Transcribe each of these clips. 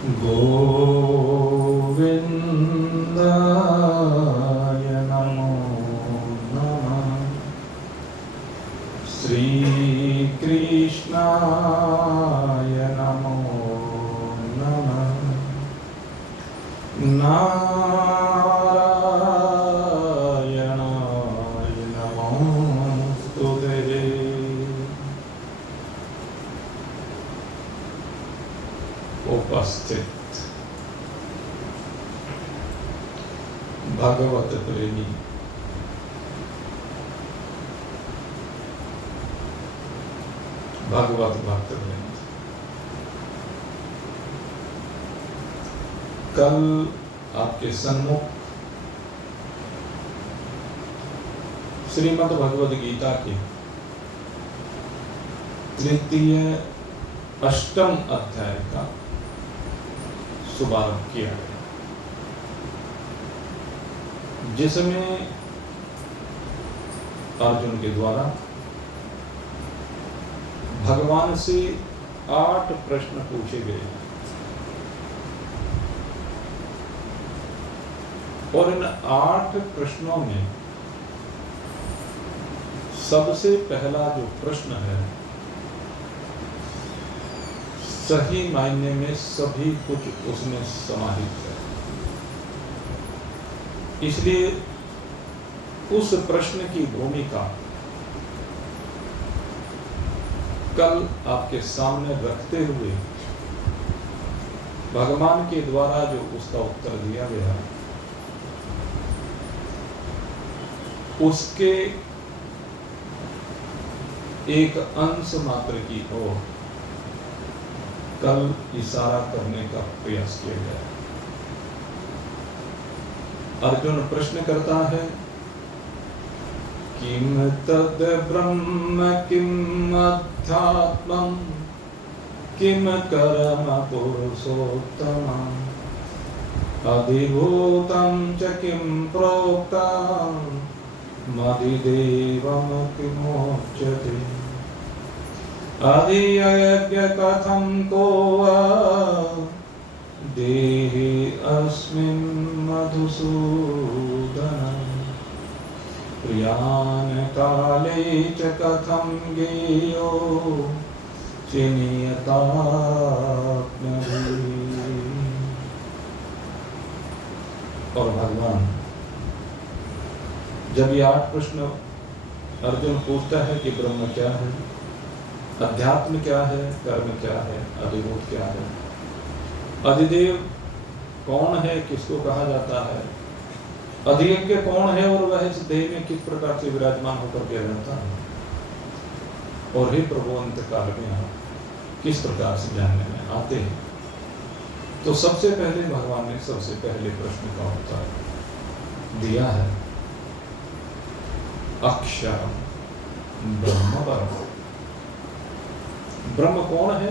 गोविन्दाय नमो नमः। श्रीकृष्णाय नमो नमः। नारायणाय नमोस्तुते। उपस्थित भगवत प्रेमी भगवत भक्त वृंद, कल आपके सन्मुख श्रीमद् भगवद गीता के तृतीय अष्टम अध्याय का शुभारंभ किया गया, जिसमें अर्जुन के द्वारा भगवान से 8 प्रश्न पूछे गए और इन 8 प्रश्नों में सबसे पहला जो प्रश्न है, सही मायने में सभी कुछ उसमें समाहित है। इसलिए उस प्रश्न की भूमिका कल आपके सामने रखते हुए भगवान के द्वारा जो उसका उत्तर दिया गया, उसके एक अंश मात्र की ओर कल इशारा करने का प्रयास किया गया। अर्जुन प्रश्न करता है, किम तद ब्रह्म किम अध्यात्मं किम कर्म पुरुषोत्तमं अधिभूतं च किम प्रोक्तं मदिदेवं किमोच्यते अधियज्ञ कथं को देहि अस्मिन् मधुसूदन प्रियान काले च कथं गेयो चिनीयतात्मभिः। और भगवान जब ये 8 प्रश्न अर्जुन पूछता है कि ब्रह्म क्या है, अध्यात्म क्या है, कर्म क्या है, अधिभूत क्या है, अधिदेव कौन है, किसको कहा जाता है, अधियज्ञ कौन है और वह इस देह में किस प्रकार से विराजमान होकर के रहता है, और हे प्रभु अंतकाल में आप किस प्रकार से जानने में आते हैं। तो सबसे पहले भगवान ने सबसे पहले प्रश्न का उत्तर दिया है, अक्षरम ब्रह्म परम। ब्रह्म कौन है?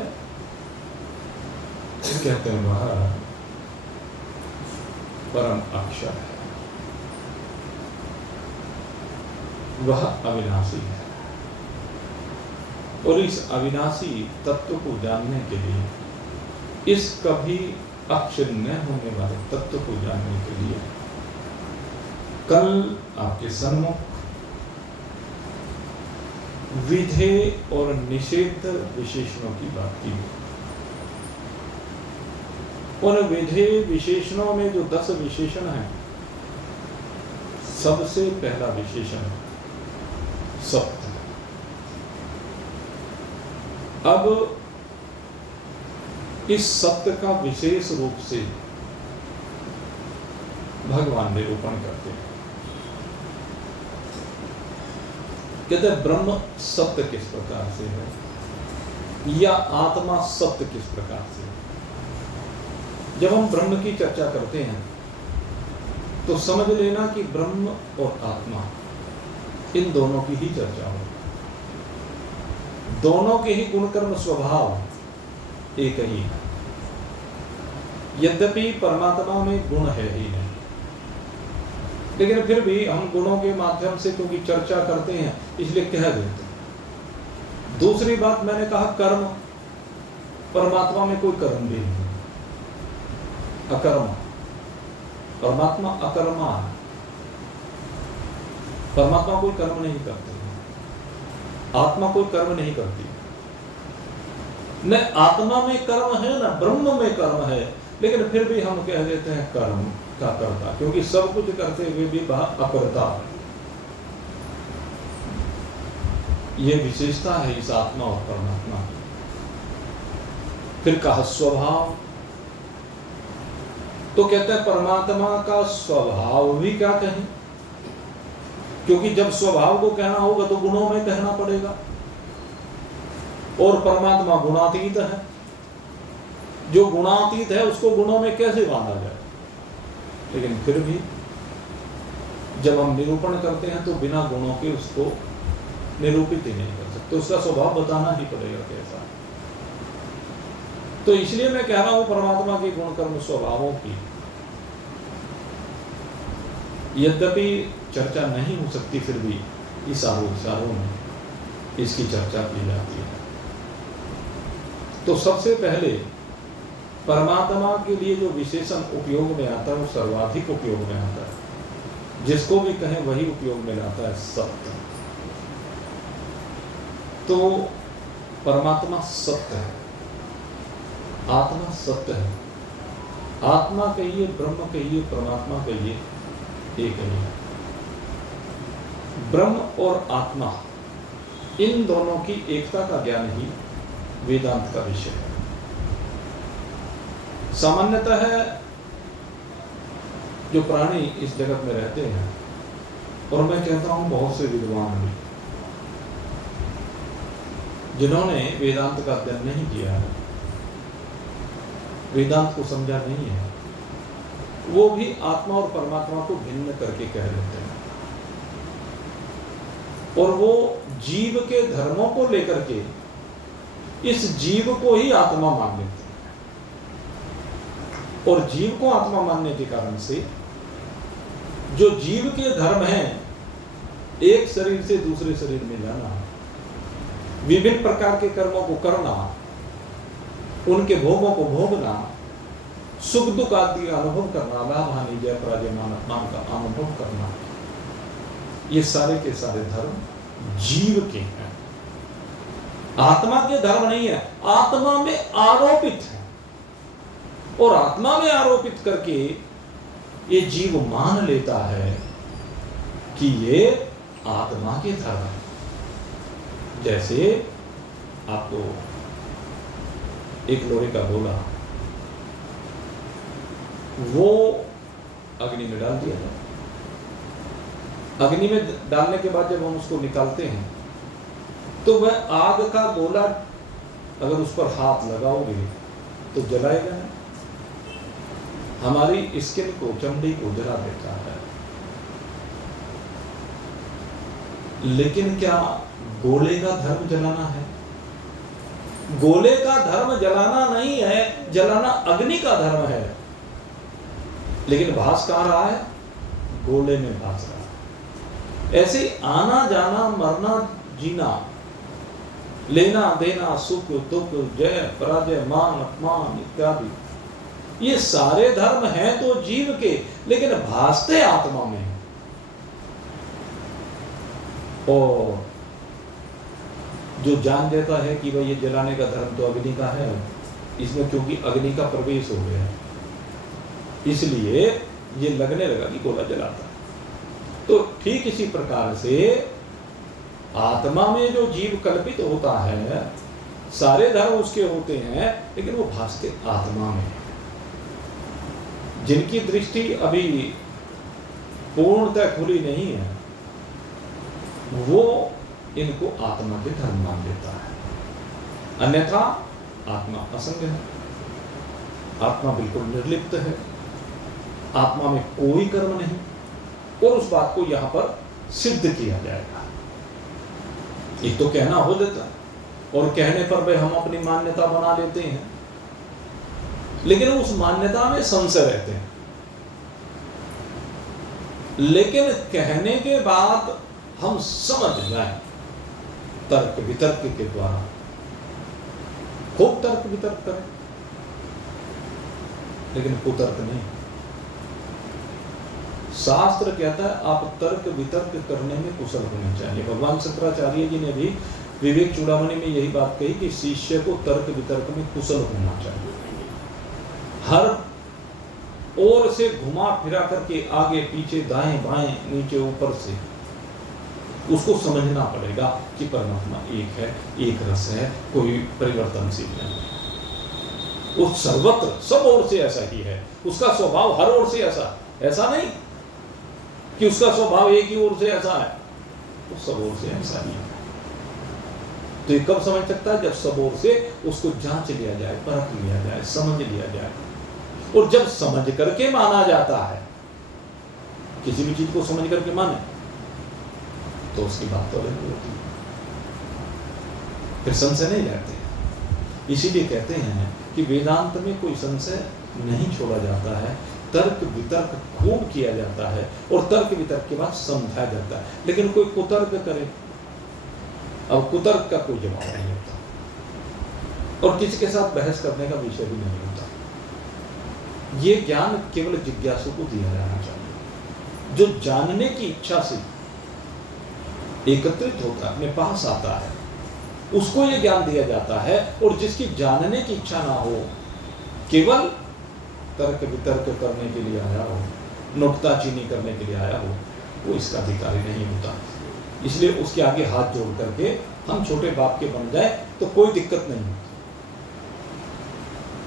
कहते हैं वह परम अक्षर है, वह अविनाशी है। और इस अविनाशी तत्व को जानने के लिए, इस कभी अक्षर न होने वाले तत्व को जानने के लिए कल आपके सन्मुख विधेय और निषेध विशेषणों की बात की। उन विधेय विशेषणों में जो 10 विशेषण हैं, सबसे पहला विशेषण सत्य। अब इस सत्य का विशेष रूप से भगवान निरूपण करते हैं। कहते हैं ब्रह्म सत्य किस प्रकार से है, या आत्मा सत्य किस प्रकार से है। जब हम ब्रह्म की चर्चा करते हैं तो समझ लेना कि ब्रह्म और आत्मा इन दोनों की ही चर्चा हो, दोनों के ही गुणकर्म स्वभाव एक ही है। यद्यपि परमात्मा में गुण है ही नहीं, लेकिन फिर भी हम गुणों के माध्यम से क्योंकि चर्चा करते हैं इसलिए कह देते हैं। दूसरी बात मैंने कहा कर्म, परमात्मा में कोई कर्म भी नहीं, अकर्मा, परमात्मा अकर्मा है। परमात्मा कोई कर्म नहीं करते, आत्मा कोई कर्म नहीं करती। न आत्मा में कर्म है न ब्रह्म में कर्म है, लेकिन फिर भी हम कह देते हैं कर्म का कर्ता, क्योंकि सब कुछ करते हुए भी वह अकर्ता है। यह विशेषता है इस आत्मा और परमात्मा की। फिर कहा स्वभाव, तो कहते हैं परमात्मा का स्वभाव भी क्या कहें, क्योंकि जब स्वभाव को कहना होगा तो गुणों में कहना पड़ेगा, और परमात्मा गुणातीत है। जो गुणातीत है उसको गुणों में कैसे बांधा जाए। लेकिन फिर भी जब हम निरूपण करते हैं तो बिना गुणों के उसको निरूपित ही नहीं कर सकते, उसका स्वभाव बताना ही पड़ेगा कैसा। तो इसलिए मैं कह रहा हूं परमात्मा के गुण कर्म स्वभावों की यद्यपि चर्चा नहीं हो सकती, फिर भी इस आरोप में इसकी चर्चा की जाती है। तो सबसे पहले परमात्मा के लिए जो विशेषण उपयोग में आता है वो सर्वाधिक उपयोग में आता है, जिसको भी कहें वही उपयोग में आता है, सत्य। तो परमात्मा सत्य है, आत्मा सत्य है। आत्मा कहिए, ब्रह्म कहिए, परमात्मा कहिए, एक ही है। ब्रह्म और आत्मा इन दोनों की एकता का ज्ञान ही वेदांत का विषय है। सामान्यतः जो प्राणी इस जगत में रहते हैं, और मैं कहता हूं बहुत से विद्वान भी, जिन्होंने वेदांत का अध्ययन नहीं किया है, वेदांत को समझा नहीं है, वो भी आत्मा और परमात्मा को भिन्न करके कह देते हैं, और वो जीव के धर्मों को लेकर के इस जीव को ही आत्मा मान लेते हैं, और जीव को आत्मा मानने के कारण से जो जीव के धर्म हैं, एक शरीर से दूसरे शरीर में जाना, विभिन्न प्रकार के कर्मों को करना, उनके भोगों को भोगना, सुख दुख आदि का अनुभव करना, लाभ हानि जय पराजय मान अपमान का अनुभव करना, ये सारे के सारे धर्म जीव के हैं, आत्मा के धर्म नहीं है। आत्मा में आरोपित है, और आत्मा में आरोपित करके ये जीव मान लेता है कि ये आत्मा के धर्म है। जैसे आपको एक लोहे का गोला, वो अग्नि में डाल दिया जाए, अग्नि में डालने के बाद जब हम उसको निकालते हैं तो वह आग का गोला अगर उस पर हाथ लगाओगे तो जलाएगा नहीं, हमारी स्किन को, चमड़ी को जला देता है। लेकिन क्या गोले का धर्म जलाना है? गोले का धर्म जलाना नहीं है, जलाना अग्नि का धर्म है। लेकिन भास कहां रहा है? गोले में भास रहा है। ऐसे आना जाना, मरना जीना, लेना देना, सुख दुख, जय पराजय, मान अपमान इत्यादि, ये सारे धर्म हैं तो जीव के, लेकिन भासते आत्मा में। और जो जान देता है कि भाई ये जलाने का धर्म तो अग्नि का है, इसमें क्योंकि अग्नि का प्रवेश हो गया है, इसलिए ये लगने लगा कि गोला जलाता है। तो ठीक इसी प्रकार से आत्मा में जो जीव कल्पित होता है, सारे धर्म उसके होते हैं, लेकिन वो भासते आत्मा में। जिनकी दृष्टि अभी पूर्णतः खुली नहीं है, वो इनको आत्मा के धर्म मान लेता है। अन्यथा आत्मा असंग है, आत्मा बिल्कुल निर्लिप्त है, आत्मा में कोई कर्म नहीं, और उस बात को यहां पर सिद्ध किया जाएगा। एक तो कहना हो देता है, और कहने पर भाई हम अपनी मान्यता बना लेते हैं, लेकिन उस मान्यता में संशय रहते हैं। लेकिन कहने के बाद हम समझ जाएं, तर्क वितर्क के द्वारा, खूब तर्क वितर्क करें, लेकिन कुतर्क नहीं। शास्त्र कहता है आप तर्क वितर्क करने में कुशल होने चाहिए। भगवान शंकराचार्य जी ने भी विवेक चूड़ामणि में यही बात कही कि शिष्य को तर्क वितर्क में कुशल होना चाहिए। हर ओर से घुमा फिरा करके आगे पीछे दाएं बाएं नीचे ऊपर से उसको समझना पड़ेगा कि परमात्मा एक है, एक रस है, कोई परिवर्तनशील नहीं। वो सर्वत्र सब ओर से ऐसा ही है, उसका स्वभाव हर ओर से ऐसा नहीं कि उसका स्वभाव एक ही ओर से ऐसा है, वो सब ओर से ऐसा ही है। तो ये कब समझ सकता है? जब सब ओर से उसको जांच लिया जाए, परख लिया जाए, समझ लिया जाए। और जब समझ करके माना जाता है, किसी भी चीज को समझ करके माने तो उसकी बात तो अलग होती है, फिर संशय नहीं रहते। इसीलिए कहते हैं कि वेदांत में कोई संशय नहीं छोड़ा जाता है, तर्क वितर्क खूब किया जाता है और तर्क वितर्क के बाद समझा जाता है। लेकिन कोई कुतर्क करे, अब कुतर्क का कोई जवाब नहीं होता और किसी के साथ बहस करने का विषय भी नहीं होता। ये ज्ञान केवल जिज्ञासु को दिया जाना चाहिए, जो जानने की इच्छा से एकत्रित होता है, अपने पास आता है, उसको ये ज्ञान दिया जाता है। और जिसकी जानने की इच्छा ना हो, केवल तर्क वितर्क करने के लिए आया हो, नुक्ताचीनी करने के लिए आया हो, वो इसका अधिकारी नहीं होता। इसलिए उसके आगे हाथ जोड़ करके हम छोटे बाप के बन जाए तो कोई दिक्कत नहीं होती।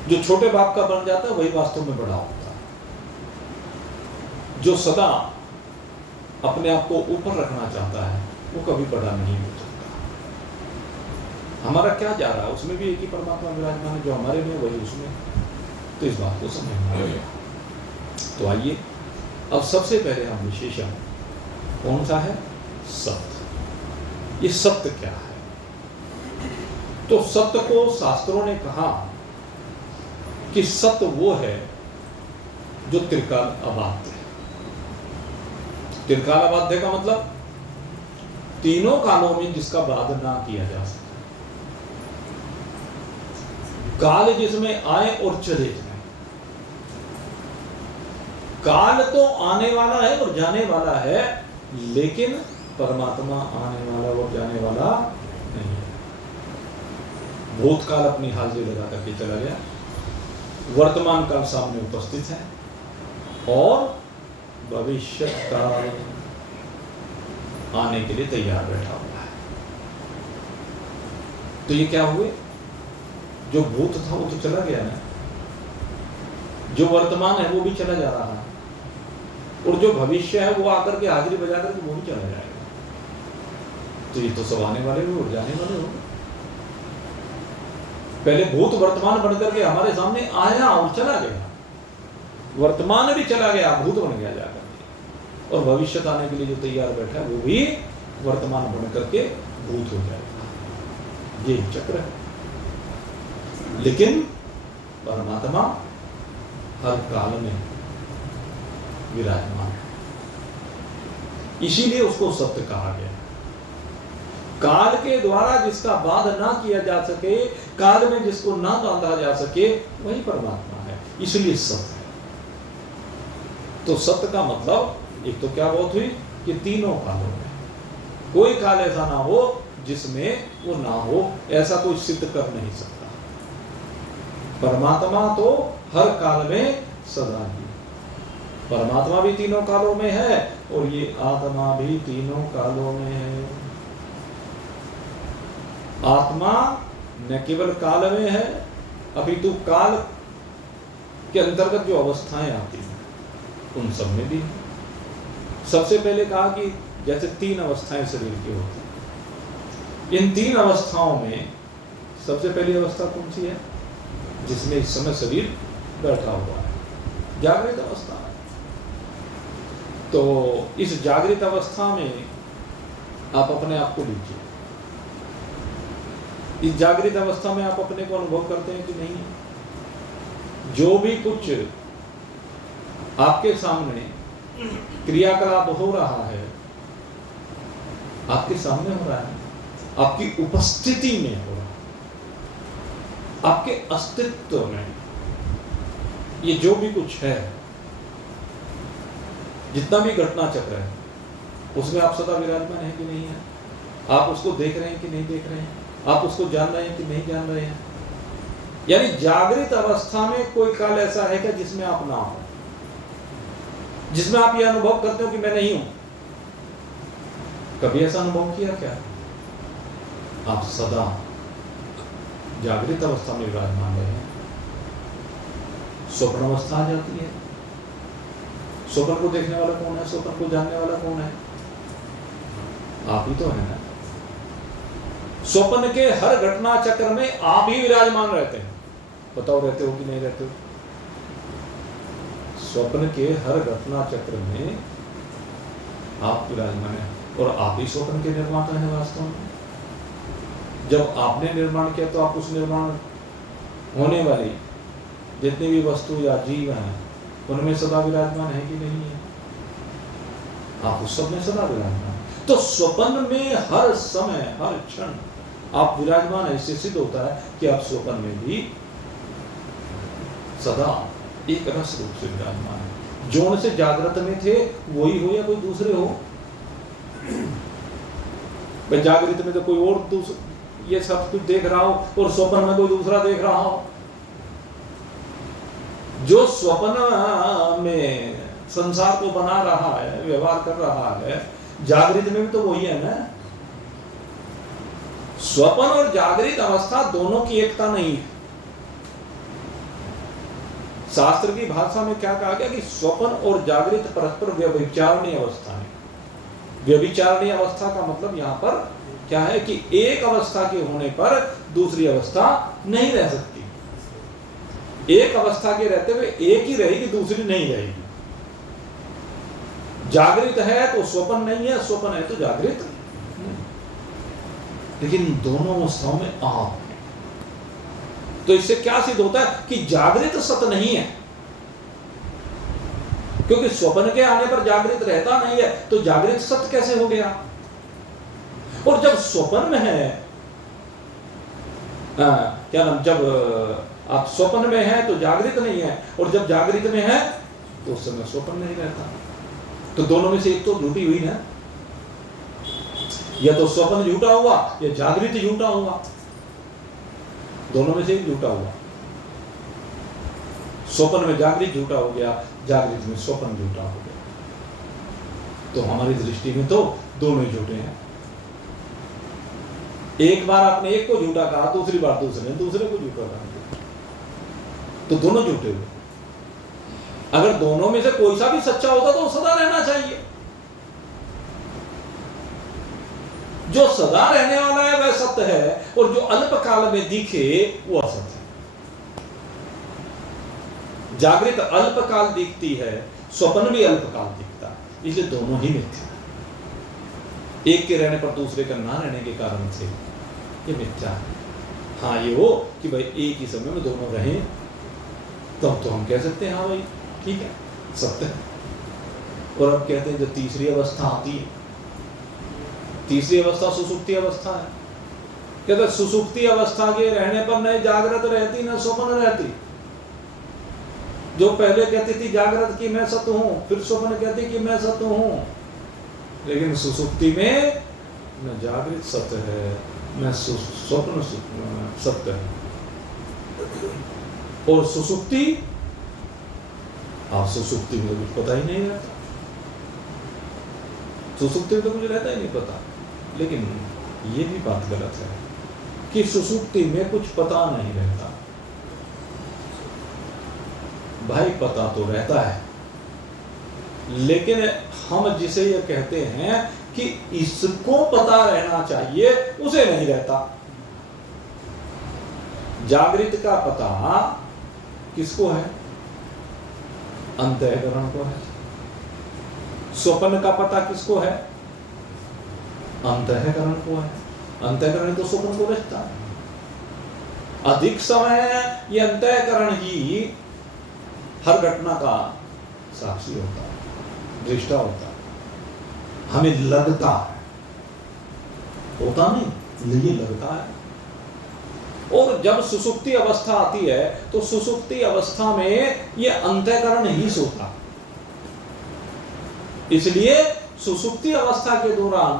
जो छोटे बाप का बन जाता है वही वास्तव में बड़ा होता है। जो सदा अपने आप को ऊपर रखना चाहता है वो कभी बड़ा नहीं हो सकता। हमारा क्या जा रहा है, उसमें भी एक ही परमात्मा विराजमान है, जो हमारे में वही उसमें। तो इस बात को समझना होगा। तो आइए अब सबसे पहले हम विशेषण कौन सा है? सत्य। ये सत्य क्या है? तो सत्य को शास्त्रों ने कहा कि सत्य वो है जो त्रिकाल अबाध्य है। त्रिकाल अबाध्य का मतलब तीनों कालों में जिसका बाध ना किया जा सके, काल जिसमें आए और चले जाए। काल तो आने वाला है और जाने वाला है, लेकिन परमात्मा आने वाला और जाने वाला नहीं है। भूतकाल अपनी हाजिरी लगा करके चला गया, वर्तमान काल सामने उपस्थित है और भविष्य काल आने के लिए तैयार बैठा हुआ है। तो ये क्या हुए? जो भूत था वो तो चला गया ना, जो वर्तमान है वो भी चला जा रहा है, और जो भविष्य है वो आकर के हाजिरी बजा करके वो भी चला जाएगा। तो ये तो सब आने वाले हो और जाने वाले हो। पहले भूत वर्तमान बनकर के हमारे सामने आया और चला गया, वर्तमान भी चला गया, भूत बन गया जाकर के, और भविष्य आने के लिए जो तैयार बैठा है वो भी वर्तमान बन करके भूत हो जाएगा। ये चक्र है। लेकिन परमात्मा हर काल में विराजमान है, इसीलिए उसको सत्य कहा गया। काल के द्वारा जिसका बाध ना किया जा सके, काल में जिसको ना बांधा जा सके, वही परमात्मा है, इसलिए सत्य है। तो सत्य का मतलब एक तो क्या बात हुई कि तीनों कालों में कोई काल ऐसा ना हो जिसमें वो ना हो, ऐसा कोई सिद्ध कर नहीं सकता। परमात्मा तो हर काल में सदा ही, परमात्मा भी तीनों कालों में है और ये आत्मा भी तीनों कालों में है। आत्मा न केवल काल में है, अपितु काल के अंतर्गत जो अवस्थाएं आती हैं उन सब में भी है। सबसे पहले कहा कि जैसे तीन अवस्थाएं शरीर की होती हैं, इन तीन अवस्थाओं में सबसे पहली अवस्था कौन सी है? जिसमें इस समय शरीर बैठा हुआ है, जागृत अवस्था है। तो इस जागृत अवस्था में आप अपने आप को लीजिए। इस जागृत अवस्था में आप अपने को अनुभव करते हैं कि नहीं? जो भी कुछ आपके सामने क्रियाकलाप हो रहा है, आपके सामने हो रहा है, आपकी उपस्थिति में हो रहा है, आपके अस्तित्व में। ये जो भी कुछ है, जितना भी घटना चक्र है, उसमें आप सदा विराजमान है कि नहीं है? आप उसको देख रहे हैं कि नहीं देख रहे हैं? आप उसको जान रहे हैं कि नहीं जान रहे हैं? यानी जागृत अवस्था में कोई काल ऐसा है क्या जिसमें आप ना हो, जिसमें आप ये अनुभव करते हो कि मैं नहीं हूं? कभी ऐसा अनुभव किया क्या? आप सदा जागृत अवस्था में विराजमान रहे हैं। स्वप्न अवस्था आ जाती है, स्वप्न को देखने वाला कौन है? स्वप्न को जानने वाला कौन है? आप ही तो है ना। स्वप्न के हर घटना चक्र में आप ही विराजमान रहते हैं। बताओ रहते हो कि नहीं रहते हो? स्वप्न के हर घटना चक्र में आप विराजमान हैं और आप ही स्वप्न के निर्माता हैं वास्तव में। जब आपने निर्माण किया तो आप उस निर्माण होने वाली जितनी भी वस्तु या जीव हैं उनमें सदा विराजमान है कि नहीं है? आप उस सब में सदा विराजमान। तो स्वप्न में हर समय हर क्षण आप विराजमान है। इससे सिद्ध होता है कि आप स्वप्न में भी सदा एक रस रूप से विराजमान है। जो से जागृत में थे वही हो या कोई दूसरे हो। भाई जागृत में तो कोई और ये सब कुछ देख रहा हो और स्वप्न में कोई दूसरा देख रहा हो। जो स्वप्न में संसार को बना रहा है, व्यवहार कर रहा है, जागृत में भी तो वही है ना। स्वप्न और जागृत अवस्था दोनों की एकता नहीं है। शास्त्र की भाषा में क्या कहा गया कि स्वप्न और जागृत परस्पर व्यभिचारणीय अवस्था है। व्यभिचारणीय अवस्था का मतलब यहां पर क्या है कि एक अवस्था के होने पर दूसरी अवस्था नहीं रह सकती। एक अवस्था के रहते हुए एक ही रहेगी, दूसरी नहीं रहेगी। जागृत है तो स्वप्न नहीं है, स्वप्न है तो जागृत नहीं। लेकिन दोनों अवस्थाओं में आप। तो इससे क्या सिद्ध होता है कि जागृत सत्य नहीं है, क्योंकि स्वप्न के आने पर जागृत रहता नहीं है, तो जागृत सत्य कैसे हो गया? और जब स्वप्न में है, क्या नाम, जब आप स्वप्न में हैं तो जागृत नहीं है, और जब जागृत में है तो उस समय स्वप्न नहीं रहता। तो दोनों में से एक तो झूठी हुई ना। या तो स्वप्न झूठा हुआ या जागृत झूठा हुआ। दोनों में से एक झूठा हुआ। स्वप्न में जागृत झूठा हो गया, जागृत में स्वप्न झूठा हो गया। तो हमारी दृष्टि में तो दोनों ही झूठे हैं। एक बार आपने एक को झूठा कहा, दूसरी बार दूसरे को झूठा कहा, तो दोनों झूठे हुए। अगर दोनों में से कोई सा भी सच्चा होता तो सदा रहना चाहिए। जो सदा रहने वाला है वह सत्य है, और जो अल्पकाल में दिखे वो असत्य है। जागृत अल्पकाल दिखती है, स्वप्न भी अल्पकाल दिखता है, इसलिए दोनों ही मिथ्या है। एक के रहने पर दूसरे का ना रहने के कारण से ये मिथ्या है। हाँ ये हो कि भाई एक ही समय में दोनों रहें, तब तो हम कह सकते हैं हाँ भाई ठीक है, सत्य है। और अब कहते हैं जो तीसरी अवस्था आती है, तीसरी अवस्था सुसुप्ति अवस्था है। कहते सुसुप्ति अवस्था के रहने पर न जागृत रहती न स्वप्न रहती। जो पहले कहती थी जागृत की मैं सत्य हूं, फिर स्वप्न कहती कि मैं सत्य हूं, लेकिन सुसुप्ति में न जागृत सत्य है न स्वप्न सत्य है। और सुसुप्ति, आप सुसुप्ति में कुछ पता ही नहीं रहता। सुसुप्ति में तो मुझे रहता ही नहीं पता। लेकिन ये भी बात गलत है कि सुसुप्ति में कुछ पता नहीं रहता। भाई पता तो रहता है, लेकिन हम जिसे ये कहते हैं कि इसको पता रहना चाहिए उसे नहीं रहता। जागृत का पता किसको है? अंतःकरण को है। स्वप्न का पता किसको है? अंतःकरण को है। अंतःकरण तो स्वप्न को रचता है। अधिक समय ये अंतःकरण ही हर घटना का साक्षी होता है, दृष्टा होता है। हमें लगता है, होता नहीं, लेकिन लगता है। और जब सुसुप्ति अवस्था आती है तो सुसुप्ति अवस्था में ये अंतःकरण ही सोता, इसलिए सुसुप्ति अवस्था के दौरान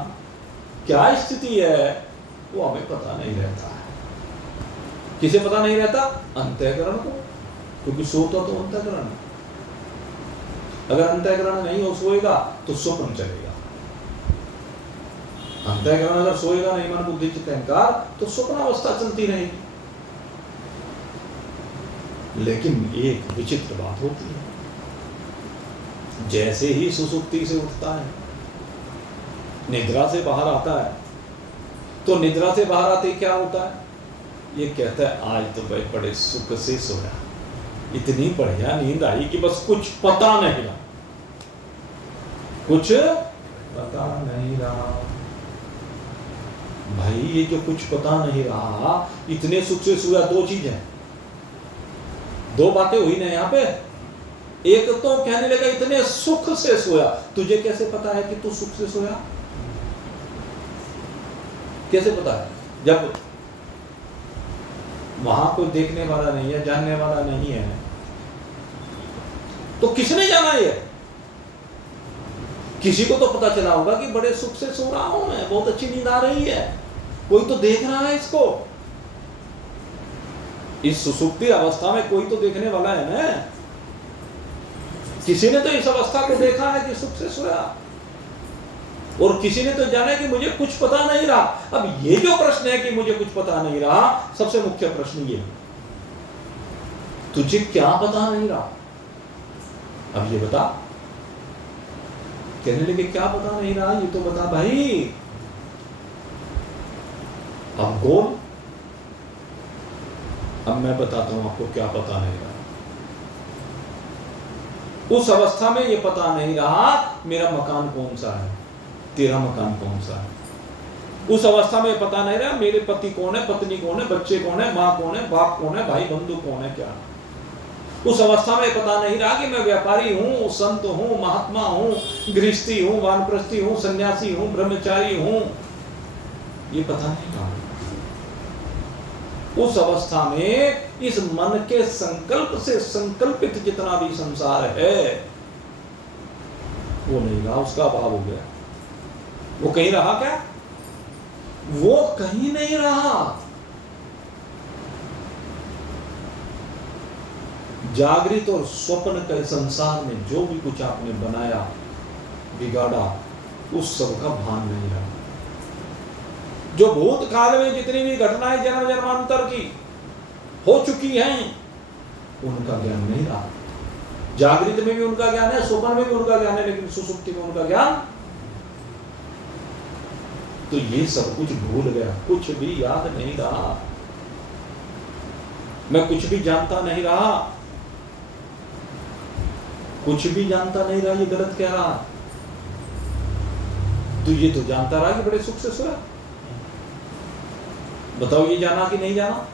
क्या स्थिति है वो हमें पता नहीं रहता है। किसे पता नहीं रहता? अंतःकरण को, क्योंकि सोता तो अंतःकरण है। अगर अंतःकरण नहीं हो सोएगा तो स्वप्न चलेगा, अंतःकरण अगर सोएगा नहीं, मन बुद्धि चित्त अहंकार, तो स्वप्न अवस्था चलती रहेगी। लेकिन एक विचित्र बात होती है, जैसे ही सुसुप्ति से उठता है, निद्रा से बाहर आता है, तो निद्रा से बाहर आते क्या होता है? ये कहता है आज तो भाई बड़े सुख से सोया, इतनी बढ़िया नींद आई कि बस कुछ पता नहीं रहा, कुछ पता नहीं रहा। भाई ये जो कुछ पता नहीं रहा, इतने सुख से सोया, दो चीजें, दो बातें हुई ना यहाँ पे। एक तो कहने लगा इतने सुख से सोया, तुझे कैसे पता है कि तू सुख से सोया? कैसे पता है? जब वहां कोई देखने वाला नहीं है, जानने वाला नहीं है, तो किसने जाना ये? किसी को तो पता चला होगा कि बड़े सुख से सो रहा हूं मैं, बहुत अच्छी नींद आ रही है, कोई तो देख रहा है इसको। इस सुसुप्ति अवस्था में कोई तो देखने वाला है ना, किसी ने तो इस अवस्था को देखा है कि सुख से सोया, और किसी ने तो जाना कि मुझे कुछ पता नहीं रहा। अब ये जो प्रश्न है कि मुझे कुछ पता नहीं रहा, सबसे मुख्य प्रश्न ये, तुझे क्या पता नहीं रहा? अब ये बता। कहने लगे क्या पता नहीं रहा, ये तो बता भाई। अब बोल, अब मैं बताता हूं आपको क्या पता नहीं रहा। उस अवस्था में ये पता नहीं रहा मेरा मकान कौन सा है, तेरा मकान कौन सा है। उस अवस्था में पता नहीं रहा मेरे पति कौन है, पत्नी कौन है, बच्चे कौन है, माँ कौन है, बाप कौन है, भाई बंधु कौन है, क्या। उस अवस्था में पता नहीं रहा कि मैं व्यापारी हूं, संत हूं, महात्मा हूं, गृहस्थी हूं, वानप्रस्थी हूं, सन्यासी हूं, ब्रह्मचारी हूं, ये पता नहीं रहा। उस अवस्था में इस मन के संकल्प से संकल्पित जितना भी संसार है वो नहीं रहा, उसका अभाव हो गया। वो कहीं रहा क्या? वो कहीं नहीं रहा। जागृत और स्वप्न के संसार में जो भी कुछ आपने बनाया बिगाड़ा, उस सब का भान नहीं रहा। जो भूतकाल में जितनी भी घटनाएं जन्म जन्मांतर की हो चुकी हैं, उनका ज्ञान नहीं रहा। जागृत में भी उनका ज्ञान है, स्वप्न में भी उनका ज्ञान है, लेकिन सुसुप्ति में उनका ज्ञान, तो ये सब कुछ भूल गया, कुछ भी याद नहीं रहा। मैं कुछ भी जानता नहीं रहा, कुछ भी जानता नहीं रहा, ये गलत कह रहा। तो ये तो जानता रहा कि बड़े सुख से सोया। बताओ ये जाना कि नहीं जाना?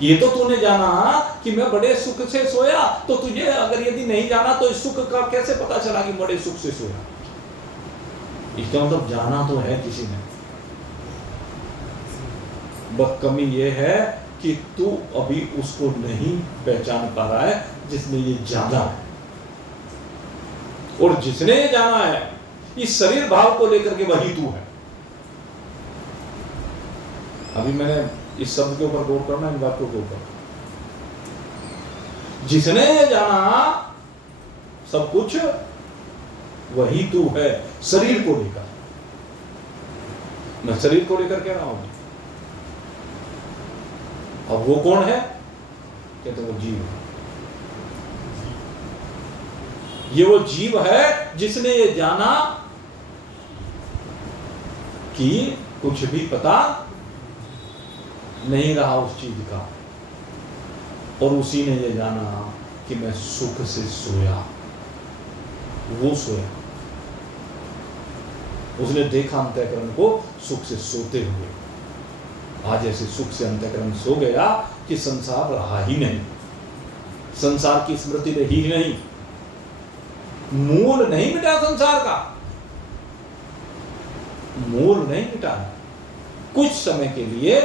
ये तो तूने जाना कि मैं बड़े सुख से सोया, तो तुझे अगर यदि नहीं जाना तो इस सुख का कैसे पता चला कि बड़े सुख से सोया? इसका मतलब जाना तो है किसी ने, बस कमी ये है कि तू अभी उसको नहीं पहचान पा रहा है जिसने ये जाना है। और जिसने ये जाना है इस शरीर भाव को लेकर के, वही तू है। अभी मैंने इस शब्द के ऊपर गौर करना, इन बातों के ऊपर। जिसने ये जाना सब कुछ, वही तू है शरीर को लेकर। मैं शरीर को लेकर कह रहा हूं। अब वो कौन है? कहते वो जीव है। ये वो जीव है जिसने ये जाना कि कुछ भी पता नहीं रहा उस चीज का, और उसी ने ये जाना कि मैं सुख से सोया। वो सोया, उसने देखा अंतःकरण को सुख से सोते हुए। आज ऐसे सुख से अंतःकरण सो गया कि संसार रहा ही नहीं, संसार की स्मृति रही ही नहीं, मूल नहीं मिटा संसार का, मूल नहीं मिटा, कुछ समय के लिए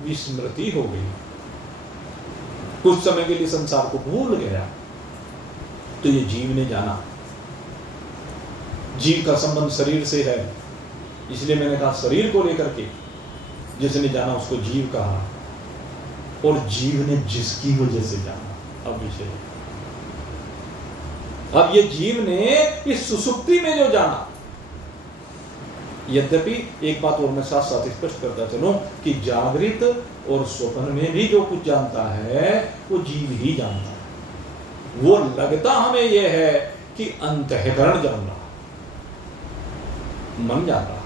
विस्मृति हो गई। कुछ समय के लिए संसार को भूल गया, तो ये जीव ने जाना। जीव का संबंध शरीर से है, इसलिए मैंने कहा शरीर को लेकर के जिसने जाना उसको जीव कहा, और जीव ने जिसकी वजह से जाना। अब विषय, अब ये जीव ने इस सुसुप्ति में जो जाना, यद्यपि एक बात और मैं साथ साथ स्पष्ट करता चलूं कि जागृत और स्वप्न में भी जो कुछ जानता है वो जीव ही जानता है। वो लगता हमें यह है कि अंतःकरण जान रहा, मन जान रहा,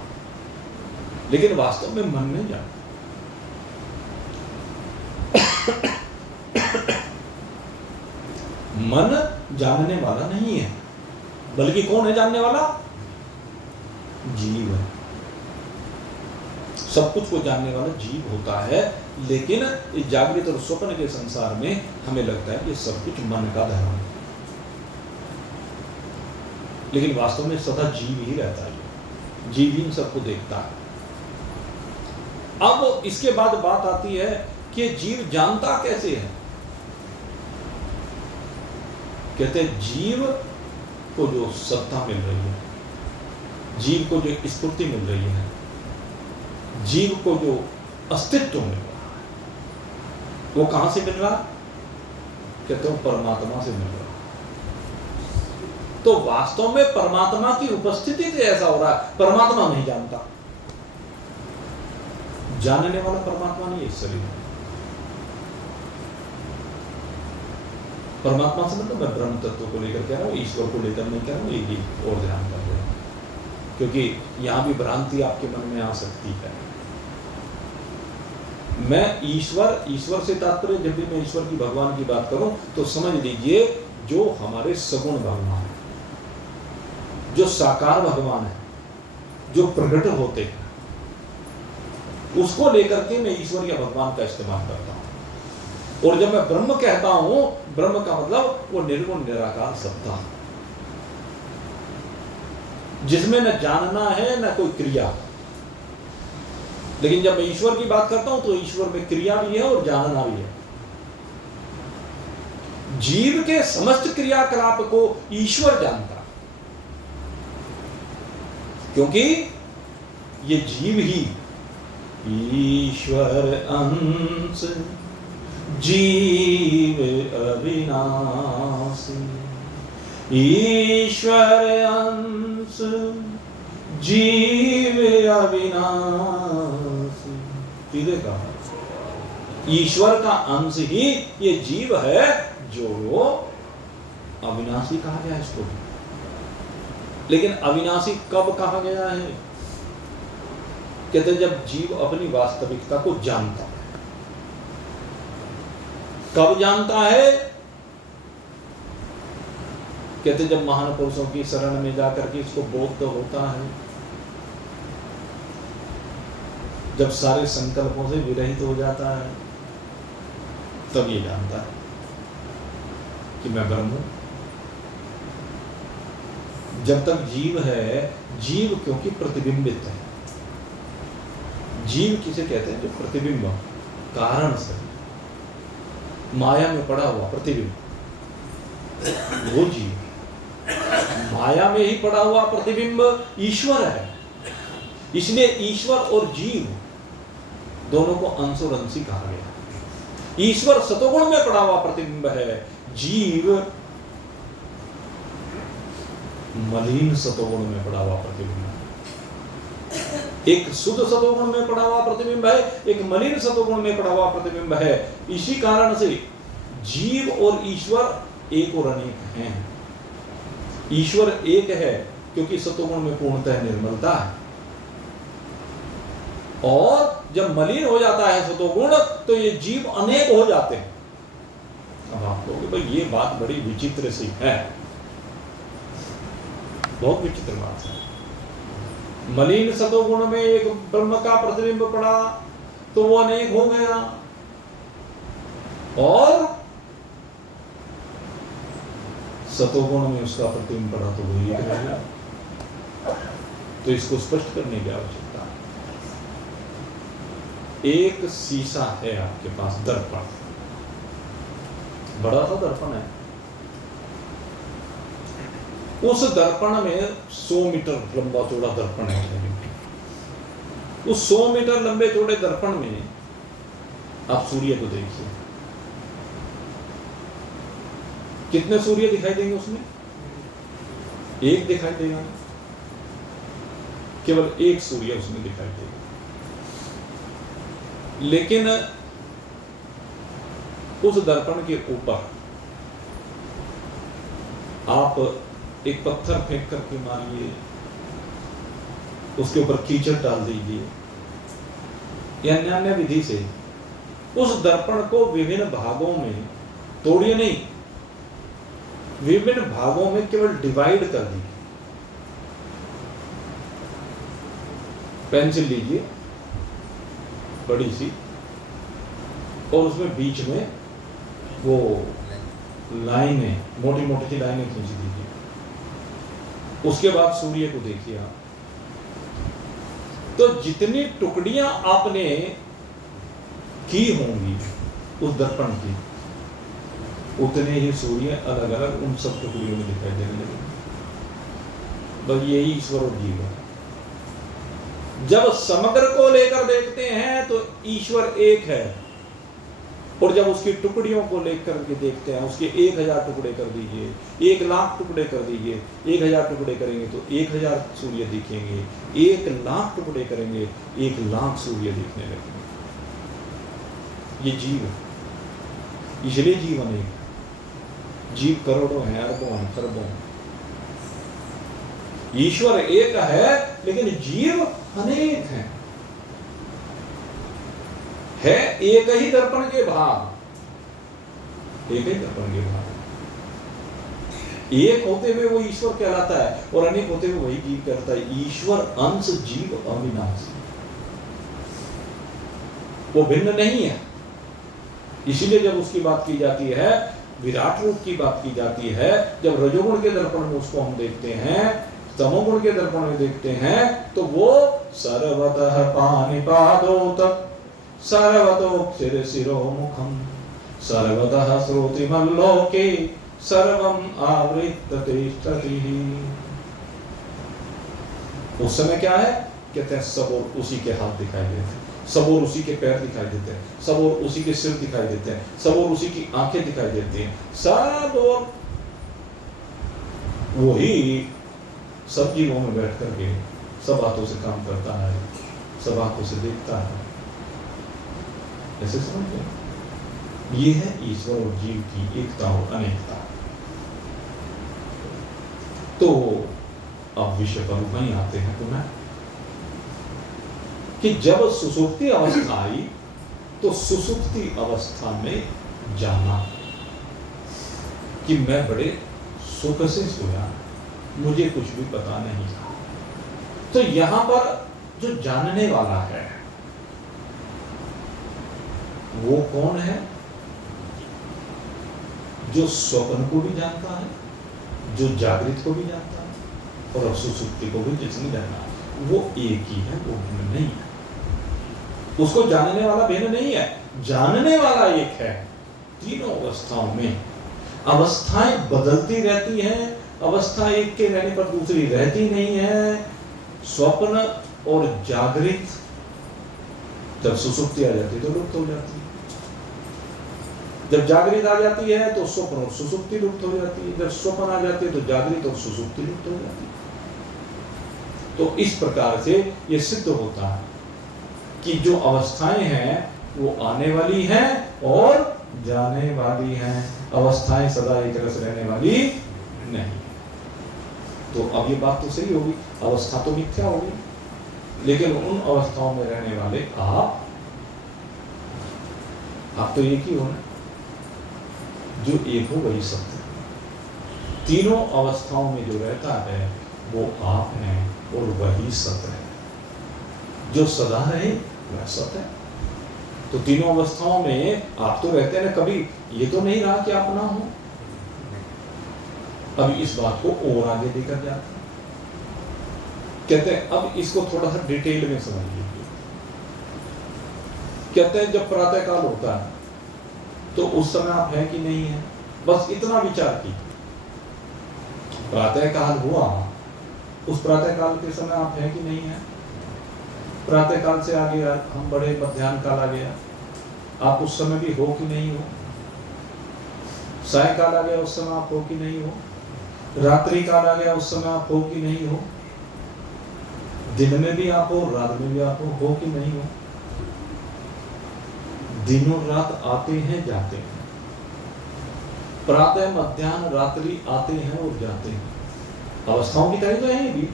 लेकिन वास्तव में मन नहीं जानता। मन जानने वाला नहीं है, बल्कि कौन है जानने वाला? जीव है। सब कुछ को जानने वाला जीव होता है, लेकिन इस जागृत और स्वप्न के संसार में हमें लगता है कि सब कुछ मन का धर्म है, लेकिन वास्तव में सदा जीव ही रहता है। जीव ही इन सबको देखता है। अब इसके बाद बात आती है कि जीव जानता कैसे है। कहते हैं जीव को जो सत्ता मिल रही है, जीव को जो स्फूर्ति मिल रही है, जीव को जो अस्तित्व मिल रहा है, वो कहां से मिल रहा? कहते हैं परमात्मा से मिल रहा है। तो वास्तव में परमात्मा की उपस्थिति से ऐसा हो रहा है। परमात्मा नहीं जानता, जानने वाला परमात्मा नहीं है इस शरीर में। परमात्मा से मतलब मैं ब्रह्म तत्व को लेकर कह रहा हूं, ईश्वर को लेकर नहीं कह रहा हूं। ये और ध्यान कर रहे हैं, क्योंकि यहां भी भ्रांति आपके मन में आ सकती है। मैं ईश्वर से तात्पर्य, जब भी मैं ईश्वर की, भगवान की बात करूं तो समझ लीजिए जो हमारे सगुण भगवान है, जो साकार भगवान है, जो प्रकट होते हैं, उसको लेकर के मैं ईश्वर या भगवान का इस्तेमाल करता हूं। और जब मैं ब्रह्म कहता हूं, ब्रह्म का मतलब वो निर्गुण निराकार सत्ता, जिसमें न जानना है न कोई क्रिया। लेकिन जब मैं ईश्वर की बात करता हूं तो ईश्वर में क्रिया भी है और जानना भी है। जीव के समस्त क्रियाकलाप को ईश्वर जानता है, क्योंकि ये जीव ही ईश्वर अंश जीव अविनाशी, ईश्वर अंश जीव अविनाशी। सीधे कहा, ईश्वर का अंश ही ये जीव है, जो अविनाशी कहा गया है इसको। लेकिन अविनाशी कब कहा गया है? कहते जब जीव अपनी वास्तविकता को जानता है। कब जानता है? कहते जब महान पुरुषों की शरण में जाकर के इसको बोध होता है, जब सारे संकल्पों से विरहित हो जाता है, तब ये जानता है कि मैं ब्रह्म हूं। जब तक जीव है, जीव क्योंकि प्रतिबिंबित है। जीव किसे कहते हैं? जो प्रतिबिंब, कारण से माया में पड़ा हुआ प्रतिबिंब, वो जीव। माया में ही पड़ा हुआ प्रतिबिंब ईश्वर है। इसलिए ईश्वर और जीव दोनों को अंश और अंशी कहा गया। ईश्वर सतोगुण में पड़ा हुआ प्रतिबिंब है, जीव मलिन सतोगुण में पड़ा हुआ प्रतिबिंब है। एक शुद्ध सतोगुण में पड़ा हुआ प्रतिबिंब है, एक मलिन सतोगुण में पड़ा हुआ प्रतिबिंब है। इसी कारण से जीव और ईश्वर एक और अनेक हैं। ईश्वर एक है क्योंकि सतोगुण में पूर्णतः निर्मलता है, और जब मलिन हो जाता है सतोगुण तो ये जीव अनेक हो जाते हैं। अब आप कहोगे भाई ये बात बड़ी विचित्र सी है। बहुत विचित्र बात है। मलिन सतोगुण में एक ब्रह्म का प्रतिबिंब पड़ा तो वो अनेक हो गया, और सतोगुण में उसका प्रतिबिंब पड़ा तो वो एक रह गया। तो इसको स्पष्ट करने की आवश्यकता है। एक शीशा है आपके पास, दर्पण, बड़ा सा दर्पण है, उस दर्पण में 100 मीटर लंबा चौड़ा दर्पण है। उस 100 मीटर लंबे चौड़े दर्पण में आप सूर्य को देखिए, कितने सूर्य दिखाई देंगे उसमें? एक दिखाई देगा, केवल एक सूर्य उसमें दिखाई देगा। लेकिन उस दर्पण के ऊपर आप एक पत्थर फेंक करके मारिए, उसके ऊपर कीचड़ डाल दीजिए, या अन्य विधि से उस दर्पण को विभिन्न भागों में तोड़िए नहीं, विभिन्न भागों में केवल डिवाइड कर दीजिए। पेंसिल लीजिए बड़ी सी, और उसमें बीच में वो लाइनें, मोटी मोटी सी लाइनें खींच दीजिए। उसके बाद सूर्य को देखिए आप, तो जितनी टुकड़ियां आपने की होंगी उस दर्पण की, उतने ही सूर्य अलग अलग उन सब टुकड़ियों में दिखाई देने लगे। बस यही ईश्वर और जीव है। जब समग्र को लेकर देखते हैं तो ईश्वर एक है, और जब उसकी टुकड़ियों को लेकर के देखते हैं, उसके 1000 टुकड़े कर दीजिए, 1,00,000 टुकड़े कर दीजिए, 1000 टुकड़े करेंगे तो 1000 सूर्य दिखेंगे, 1,00,000 टुकड़े करेंगे 1,00,000 सूर्य दिखने लगेंगे। ये जीव है, इसलिए जीव अनेक। जीव करोड़ों हैं, अरबों हैं, खरबों हैं। ईश्वर एक है लेकिन जीव अनेक हैं। है एक ही दर्पण के भाग, एक ही दर्पण के भाग। एक होते हुए वो ईश्वर कहलाता है, और अनेक होते हुए वही जीव कहलाता है। ईश्वर अंश, जीव अविनाशी, वो भिन्न नहीं है। इसीलिए जब उसकी बात की जाती है, विराट रूप की बात की जाती है, जब रजोगुण के दर्पण में उसको हम देखते हैं, तमोगुण के दर्पण में देखते हैं, तो वो सर्वतः पाणिपादोत सर्वतोक्षिर शिरो मुखम सर्वतः श्रोतिमल्लोके सर्वम आवृत्त तिष्ठति। उस समय क्या है? कहते हैं सब और उसी के हाथ दिखाई देते हैं, सब और उसी के पैर दिखाई देते हैं, सब और उसी के सिर दिखाई देते हैं, सब और उसी की आंखें दिखाई देती हैं, सब और वही सब जीवों में बैठ करके सब हाथों से काम करता है, सब आंखों से देखता है। ऐसे समझते? ये है ईश्वर और जीव की एकता और अनेकता। तो अब विषय पर वहीं आते हैं पुनः कि जब सुसुप्ति अवस्था आई तो सुसुप्ति अवस्था में जाना कि मैं बड़े सुख से सोया, मुझे कुछ भी पता नहीं था। तो यहां पर जो जानने वाला है वो कौन है? जो स्वप्न को भी जानता है, जो जागृत को भी जानता है, और सुसुप्ति को भी जिसने जाना, वो एक ही है, वो भिन्न नहीं है। उसको जानने वाला भिन्न नहीं है, जानने वाला एक है। तीनों अवस्थाओं में अवस्थाएं बदलती रहती हैं, अवस्था एक के रहने पर दूसरी रहती नहीं है। स्वप्न और जागृत जब सुसुप्ति आ जाती है तो लुप्त हो जाती है, जब जागृत आ जाती है तो स्वप्न और सुसुप्ति लुप्त हो जाती है, जब स्वप्न आ जाती है तो जागृत और सुसुप्ति लुप्त हो जाती है। तो इस प्रकार से ये सिद्ध होता है कि जो अवस्थाएं हैं वो आने वाली हैं और जाने वाली हैं, अवस्थाएं सदा एक रस रहने वाली नहीं। तो अब ये बात तो सही होगी, अवस्था तो मिथ्या होगी, लेकिन उन अवस्थाओं में रहने वाले आप तो एक ही हो ना, जो एक हो वही सत्य। तीनों अवस्थाओं में जो रहता है वो आप हैं और वही सत्य है, जो सदा रहे वह सत्य है। तो तीनों अवस्थाओं में आप तो रहते हैं ना, कभी ये तो नहीं रहा कि आप ना हो। अब इस बात को और आगे लेकर जाते हैं, कहते हैं अब इसको थोड़ा सा डिटेल में समझिए। कहते हैं जब प्रातः काल होता है तो उस समय आप हैं कि नहीं है? बस इतना विचार की। प्रातः काल हुआ, उस प्रातः काल के समय आप हैं कि नहीं है? प्रातः काल से आगे हम बढ़े, मध्याह्न काल आ गया, आप उस समय भी हो कि नहीं हो? सायकाल आ गया, उस समय आप हो कि नहीं हो? रात्रि काल आ गया, उस समय आप हो कि नहीं हो? दिन में भी आप हो, रात में भी आप हो कि नहीं हो? दिन और रात आते हैं जाते हैं, प्रातः मध्याह्न रात्रि आते हैं और जाते हैं, अवस्थाओं की तरह तो है ये भी।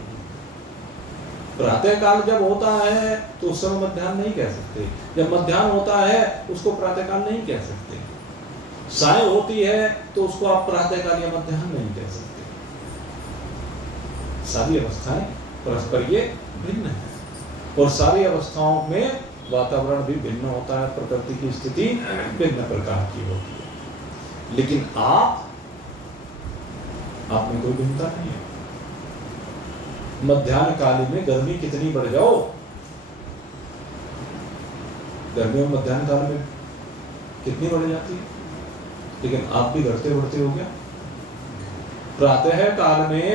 प्रातः काल जब होता है तो उस समय मध्याह्न नहीं कह सकते, जब मध्याह्न होता है उसको प्रातः काल नहीं कह सकते, साय होती है तो उसको आप प्रातः काल या मध्याह्न नहीं कह सकते। सारी अवस्थाएं परस्पर ये भिन्न है और सारी अवस्थाओं में वातावरण भी भिन्न होता है, प्रकृति की स्थिति भिन्न प्रकार की होती है। लेकिन आप में कोई भिन्नता नहीं है। मध्याह्न काल में गर्मी कितनी बढ़ जाओ, गर्मी में मध्याह्न काल में कितनी बढ़ जाती है, लेकिन आप भी घटते बढ़ते हो क्या? प्रातः काल में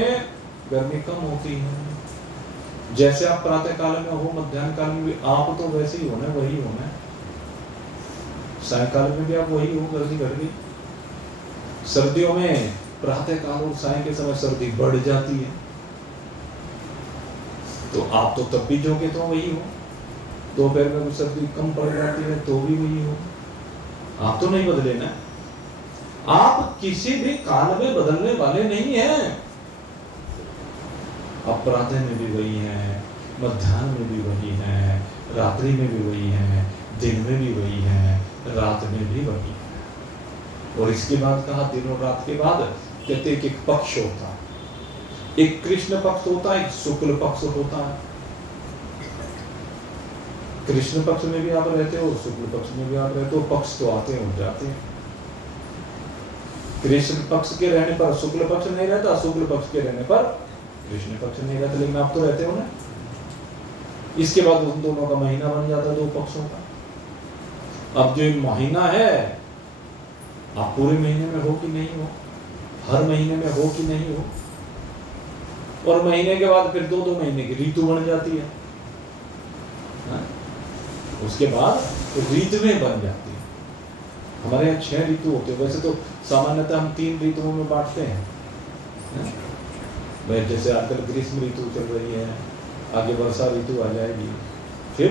गर्मी कम होती है, जैसे आप प्रातः काल में हो मध्याह्न काल में भी आप तो वैसे ही होना, वही होना। सायकाल में भी आप वही हो, गर्मी घट गई। सर्दियों में प्रातः काल और साय के समय सर्दी बढ़ जाती है, तो आप तो तब भी जो के तो वही हो। दोपहर में सर्दी कम पड़ जाती है तो भी वही हो, आप तो नहीं बदले ना। आप किसी भी काल में बदलने वाले नहीं हैं। आप प्रातः में भी वही हैं, मध्याह्न में भी वही हैं, रात्रि में भी वही हैं, दिन में भी वही हैं, रात में भी वही हैं। और इसके बाद कहा दिन और रात के बाद कहते हैं कि एक पक्ष होता है, एक कृष्ण पक्ष होता है, एक शुक्ल पक्ष होता है। कृष्ण पक्ष में भी आप रहते हो, शुक्ल पक्ष में भी आप रहते हो, पक्ष तो आते हैं और जाते हैं। कृष्ण पक्ष के रहने पर शुक्ल पक्ष नहीं रहता, शुक्ल पक्ष के रहने पर कृष्ण पक्ष नहीं रहता, लेकिन आप तो रहते हो ना। इसके बाद उन दोनों का महीना बन जाता है, दो पक्षों का। अब जो महीना है, आप पूरे महीने में हो कि नहीं हो, हर महीने में हो कि नहीं हो, और महीने के बाद फिर दो दो महीने की ऋतु बन जाती है, उसके बाद ऋतुएं बन जाती है। हमारे यहाँ 6 ऋतु होते हैं, वैसे तो सामान्यतः हम 3 ऋतुओं में बांटते हैं। भाई जैसे आजकल ग्रीष्म ऋतु चल रही है, आगे वर्षा ऋतु आ जाएगी, फिर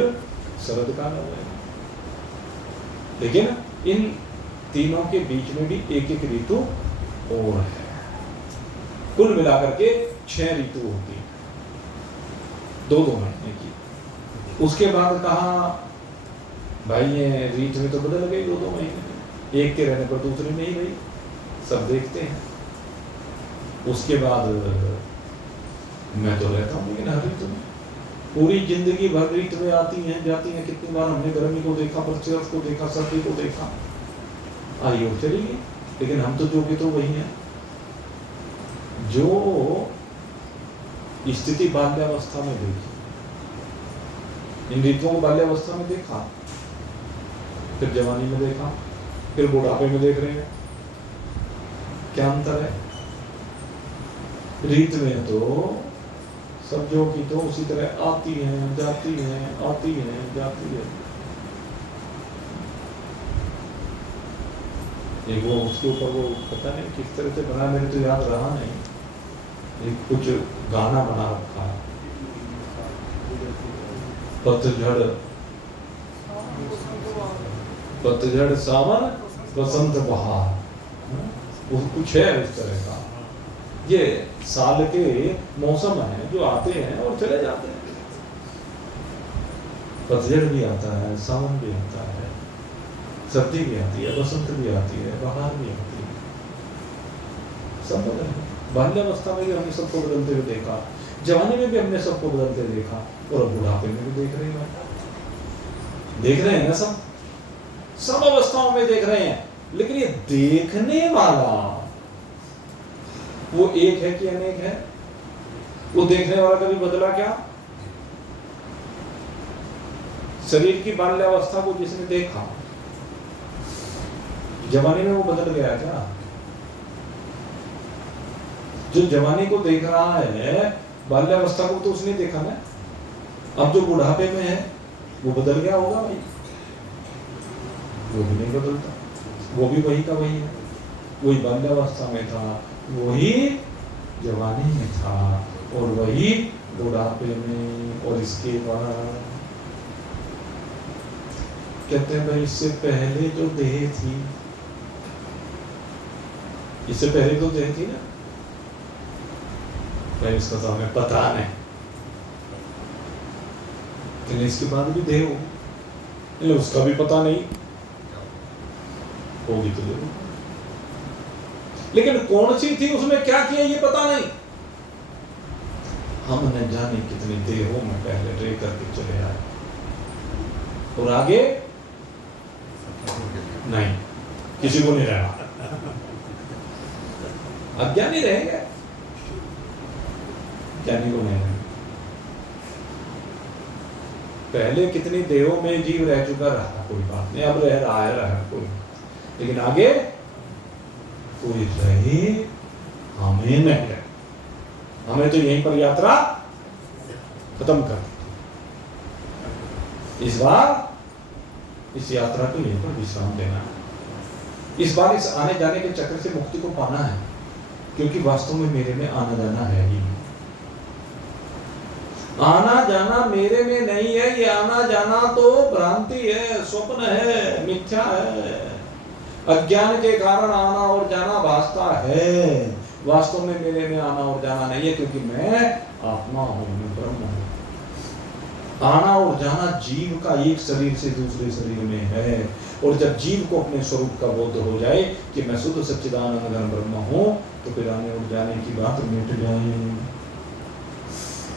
शरद काल आ जाएगा। लेकिन इन तीनों के बीच में भी एक एक ऋतु और है। कुल मिलाकर के 6 ऋतु होती है, 2-2 महीने की। उसके बाद कहा भाई ये ऋतु में तो बदल गई 2-2 महीने, एक के रहने पर दूसरे में ही गई, सब देखते हैं। उसके बाद मैं तो रहता हूँ, लेकिन हर ऋतु में पूरी जिंदगी भर ऋतुएं आती हैं जाती हैं। कितनी बार हमने गर्मी को देखा, पतझड़ को देखा, सर्दी को देखा, आई और चली गई। लेकिन हम तो जो के तो वही हैं। जो स्थिति बाल्यावस्था में देखी, इन ऋतुओं को बाल्यावस्था में देखा, फिर जवानी में देखा, फिर बुढ़ापे में देख रहे हैं, क्या अंतर है? रीत में तो सब जो की तो उसी तरह आती हैं जाती हैं, आती हैं जाती है। एक वो उसके ऊपर वो पता नहीं किस तरह से बना, मेरे तो याद रहा नहीं, एक कुछ गाना बना रखा है, पतझड़ सावन बसंत बहार, वो कुछ है उस तरह का। ये साल के मौसम है जो आते हैं और चले जाते हैं। पतझड़ भी आता है, सावन भी आता है, सर्दी भी आती है, बसंत भी आती है, बहार भी आती है, सब बदल है। बाल्यावस्था में भी हमने सबको बदलते हुए देखा, जवानी में भी हमने सबको बदलते देखा, और बुढ़ापे में भी देख रहे हैं। देख रहे हैं ना, सब अवस्थाओं में देख रहे हैं। लेकिन ये देखने वाला वो एक है कि अनेक है? वो देखने वाला कभी बदला क्या? शरीर की बाल्यावस्था को जिसने देखा, जवानी में वो बदल गया क्या? जो जवानी को देख रहा है, बाल्यावस्था को तो उसने देखा ना। अब जो बुढ़ापे में है वो बदल गया होगा भाई? वो भी नहीं बदलता, वो भी वही का वही है। वही बाल्यावस्था में था, वही जवानी में था, और वही बुढ़ापे में। और इसके बाद कहते हैं भाई इससे पहले जो देह थी, इससे पहले तो देह थी ना भाई, इसका तो हमें पता नहीं, लेकिन इसके बाद भी देह होगी, उसका भी पता नहीं होगी तो जरूर, लेकिन कौन सी थी, उसमें क्या किया ये पता नहीं। हम न जाने कितने देहों में पहले रह करके चले आए, और आगे नहीं, किसी को नहीं रहना, अज्ञानी रहेंगे, ज्ञानी को नहीं रहेंगे। पहले कितनी देहों में जीव रह चुका रहा, कोई बात नहीं, अब रह रहा है कोई, लेकिन आगे कोई रहे हमें नहीं रहे, हमें तो यहीं पर यात्रा खत्म कर दी। इस बार इस यात्रा को यहीं पर विश्राम देना है। इस बार इस आने जाने के चक्र से मुक्ति को पाना है, क्योंकि वास्तव में मेरे में आना जाना है ही, आना जाना मेरे में नहीं है। ये आना जाना तो भ्रांति है, स्वप्न है, मिथ्या है। अज्ञान के कारण आना और जाना भासता है, वास्तव में मेरे में आना और जाना नहीं है, क्योंकि मैं आत्मा हूं, मैं ब्रह्म हूं। आना और जाना जीव का एक शरीर से दूसरे शरीर में है, और जब जीव को अपने स्वरूप का बोध हो जाए कि मैं शुद्ध सच्चिदानंद घन ब्रह्म हूं, तो फिर आने और जाने की बात मिट जाए,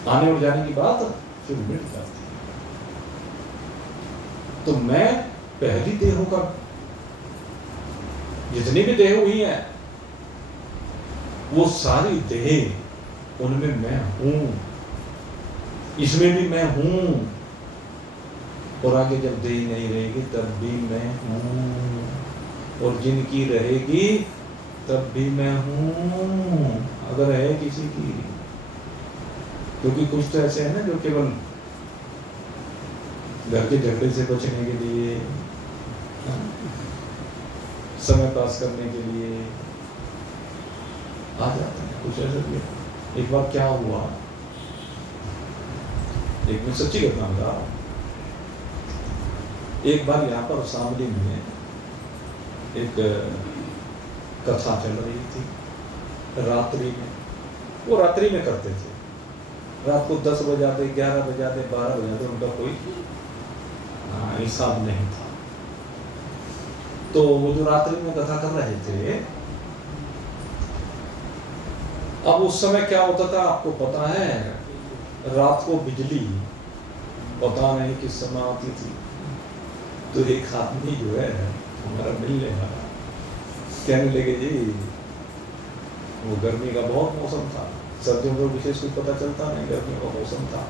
आने और जाने की बात फिर मिट जाती है। तो मैं पहली देहों का, जितनी भी देह हुई है वो सारी देह, उनमें मैं हूं, इसमें भी मैं हूं, और आगे जब देह नहीं रहेगी तब भी मैं हूं, और जिनकी रहेगी तब भी मैं हूं, अगर है किसी की। क्योंकि कुछ तो ऐसे है ना जो केवल घर के झगड़े से बचने के लिए, समय पास करने के लिए आ जाते हैं, कुछ ऐसा भी। एक बार क्या हुआ, एक में सच्ची घटना बता, एक बार यहाँ पर शामली में एक कथा चल रही थी, रात्रि में, वो रात्रि में करते थे, रात को 10 बजाते, 11 बजाते, 12 बजाते, उनका कोई हिसाब नहीं था। तो वो जो रात्रि में कथा कर रहे थे, अब उस समय क्या होता था आपको पता है, रात को बिजली पता नहीं किस समय आती थी। तो एक आदमी जो है हमारा मिलने वाला कहने लगे जी, वो गर्मी का बहुत मौसम था, सर्दियों में विशेष कुछ पता चलता नहीं, गर्मी का मौसम था।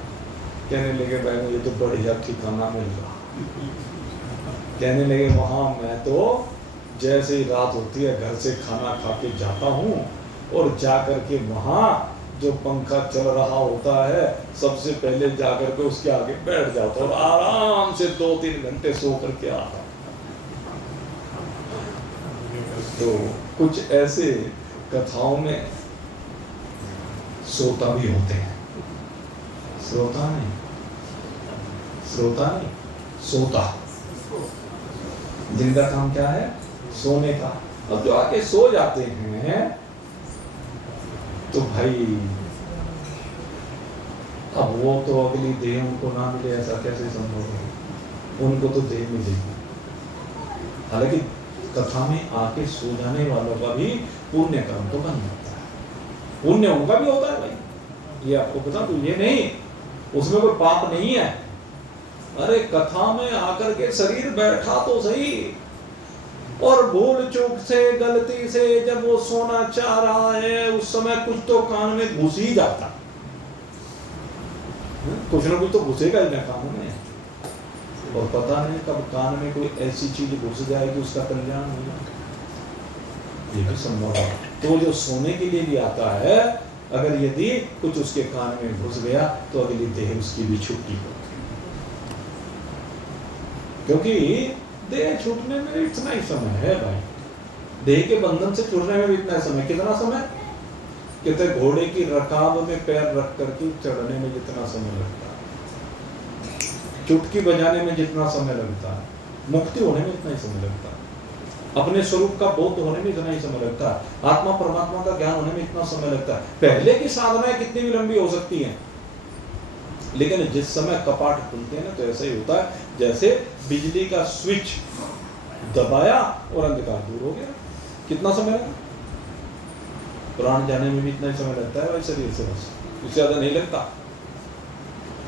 कहने लगे भाई मुझे तो बढ़िया ठिकाना मिल रहा। कहने लगे वहाँ मैं तो जैसे ही रात होती है घर से खाना खा के जाता हूँ, और जाकर के वहाँ जो पंखा चल रहा होता है सबसे पहले जाकर के उसके आगे बैठ जाता हूँ, और आराम से 2-3 घंटे सो करके आता। तो कुछ ऐसे कथाओं में श्रोता भी होते हैं, श्रोता नहीं सोता, जिनका काम क्या है, सोने का। अब जो आके सो जाते हैं तो भाई अब वो तो अगली देह उनको ना मिले, ऐसा कैसे संभव है, उनको तो देह मिलेगी। हालांकि कथा में आके सो जाने वालों का भी पुण्य कर्म तो बन जाता है, पुण्य उनका भी होता है भाई, ये आपको पता, तो ये नहीं, उसमें कोई पाप नहीं है। अरे कथा में आकर के शरीर बैठा तो सही, और भूल चूक से, गलती से जब वो सोना चाह रहा है, उस समय कुछ तो कान में घुस ही जाता, कुछ ना कुछ तो घुसेगा ही ना कान में, और पता नहीं कब कान में कोई ऐसी चीज घुस जाएगी उसका कल्याण होगा, ये भी संभव है। तो जो सोने के लिए भी आता है, अगर यदि कुछ उसके कान में घुस गया तो अगली देह उसकी भी छुट्टी होगी, क्योंकि देह छूटने में इतना ही समय है भाई। देह के बंधन से छूटने में भी इतना समय। कितना समय? कहते घोड़े की रकाब में पैर रख करके चढ़ने में जितना समय लगता है, चुटकी बजाने में जितना समय लगता है, मुक्ति होने में इतना ही समय लगता है, अपने स्वरूप का बोध होने में इतना ही समय लगता है, आत्मा परमात्मा का ज्ञान होने में इतना समय लगता है। पहले की साधनाएं कितनी भी लंबी हो सकती हैं, लेकिन जिस समय कपाट खुलते हैं ना, तो ऐसा ही होता है जैसे बिजली का स्विच दबाया और अंधकार दूर हो गया। कितना समय लगा? प्राण जाने में भी इतना ही समय लगता है भाई शरीर से, बस उससे ज्यादा नहीं लगता।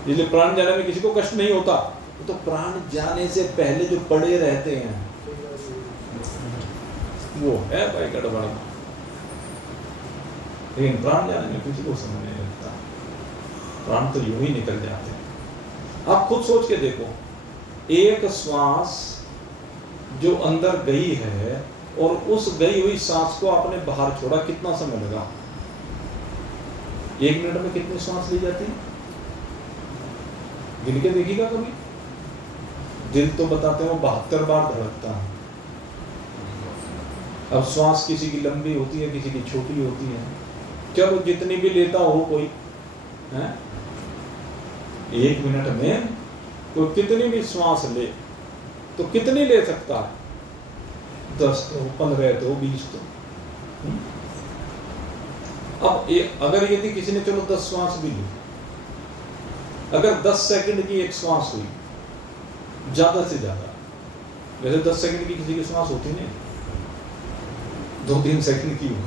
इसलिए प्राण जाने में किसी को कष्ट नहीं होता। तो प्राण जाने से पहले जो पड़े रहते हैं वो है भाई गड़बड़। लेकिन प्राण जाने में किसी को समय नहीं लगता, प्राण तो यूं ही निकल जाते हैं। आप खुद सोच के देखो, एक श्वास जो अंदर गई है और उस गई हुई सांस को आपने बाहर छोड़ा, कितना समय लगा? 1 मिनट में कितनी सांस ली जाती है? गिन के देखिएगा कभी? दिल तो बताते हैं वो 72 बार धड़कता है। अब श्वास किसी की लंबी होती है, किसी की छोटी होती है, चलो जितनी भी लेता हो कोई है। 1 मिनट में कोई कितनी भी श्वास ले तो कितनी ले सकता है? 10 तो, 15 तो, 20 तो। अब अगर यदि किसी ने चलो 10 श्वास भी ली, अगर 10 सेकंड की एक श्वास हुई, ज्यादा से ज्यादा, वैसे 10 सेकंड की किसी की श्वास होती नहीं, 2-3 सेकंड की हुई,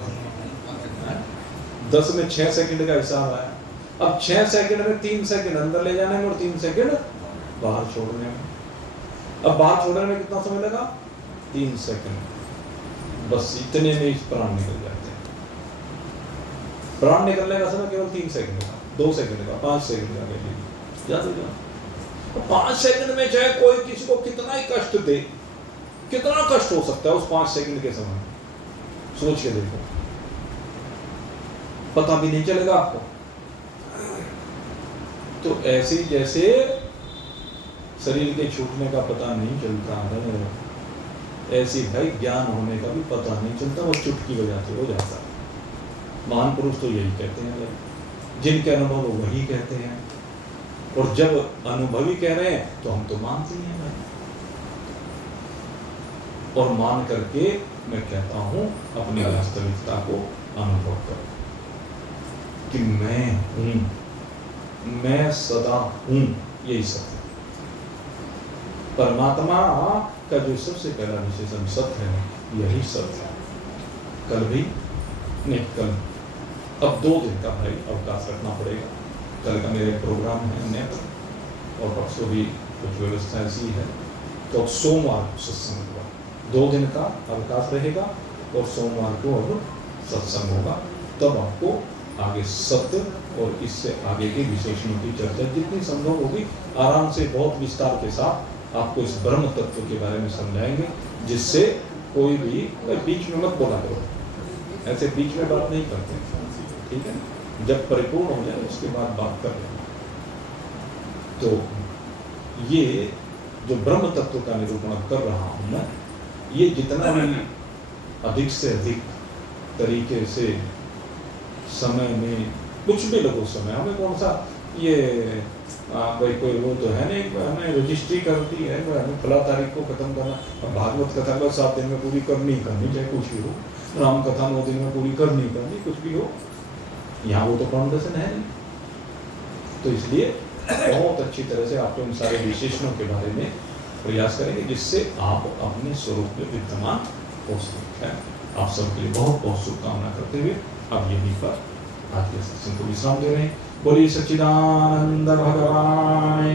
10 में 6 सेकंड का हिसाब आया। अब 6 सेकंड में 3 सेकंड अंदर ले जाने में और 3 सेकंड बाहर छोड़ने में। अब बाहर छोड़ने में कितना समय लगा? 3 सेकंड। बस इतने में इस प्राण निकल जाते हैं। प्राण निकलने का समय केवल 3 सेकंड का, 2 सेकंड का, 5 सेकंड का, ज्यादा। 5 सेकंड में चाहे कोई किसी को कितना ही कष्ट दे, कितना कष्ट हो सकता है उस 5 सेकंड के समय? सोच के देखो, पता भी नहीं चलेगा आपको। तो ऐसे जैसे शरीर के छूटने का पता नहीं चलता है, ऐसी भाई ज्ञान होने का भी पता नहीं चलता, वो चुटकी बजाते हो जाता है। महान पुरुष तो यही कहते हैं, जिनके अनुभव वो वही कहते हैं, और जब अनुभवी कह रहे हैं तो हम तो मानते ही हैं भाई। और मान करके मैं कहता हूं अपनी वास्तविकता को अनुभव करो कि मैं हूं, मैं सदा हूं, यही सत्य। परमात्मा का जो सबसे पहला विशेषण सत्य है, यही सत्य है। कल भी नहीं, कल अब 2 दिन का भाई अवकाश रखना पड़ेगा। कल का मेरा प्रोग्राम है नेत्र, और परसों भी कुछ व्यवस्था ऐसी है, तो सोमवार को सत्संग होगा। 2 दिन का अवकाश रहेगा और सोमवार को अब सत्संग होगा। तब आपको आगे सत्य और इससे आगे के विशेषणों की चर्चा जितनी संभव होगी आराम से, बहुत विस्तार के साथ आपको इस ब्रह्म तत्व के बारे में समझाएंगे, जिससे कोई भी बीच में मत बोला करो, ऐसे बीच में बात नहीं करते, ठीक है? जब परिपूर्ण हो जाए उसके बाद बात कर लें। तो ये जो ब्रह्म तत्व का निरूपण कर रहा हूं मैं, ये जितना भी अधिक से अधिक तरीके से समय में कुछ भी लगो समय, हमें कौन सा ये भाई कोई वो तो है नहीं, हमें रजिस्ट्री करती है, हमें फला तारीख को खत्म करना। अब भागवत कथा को 7 दिन में पूरी करनी चाहे कुछ भी हो, राम कथा 9 दिन में पूरी करनी, कुछ भी हो, यहाँ वो तो फाउंडेशन है नहीं। तो इसलिए बहुत अच्छी तरह से आपको इन सारे विशेषणों के बारे में प्रयास करेंगे, जिससे आप अपने स्वरूप में विद्यमान हो सकते हैं। आप सबके लिए बहुत बहुत शुभकामना करते हुए अब यहीं पर आज के सत्संग को विश्राम दे रहे हैं। बोलिए सच्चिदानंद भगवान।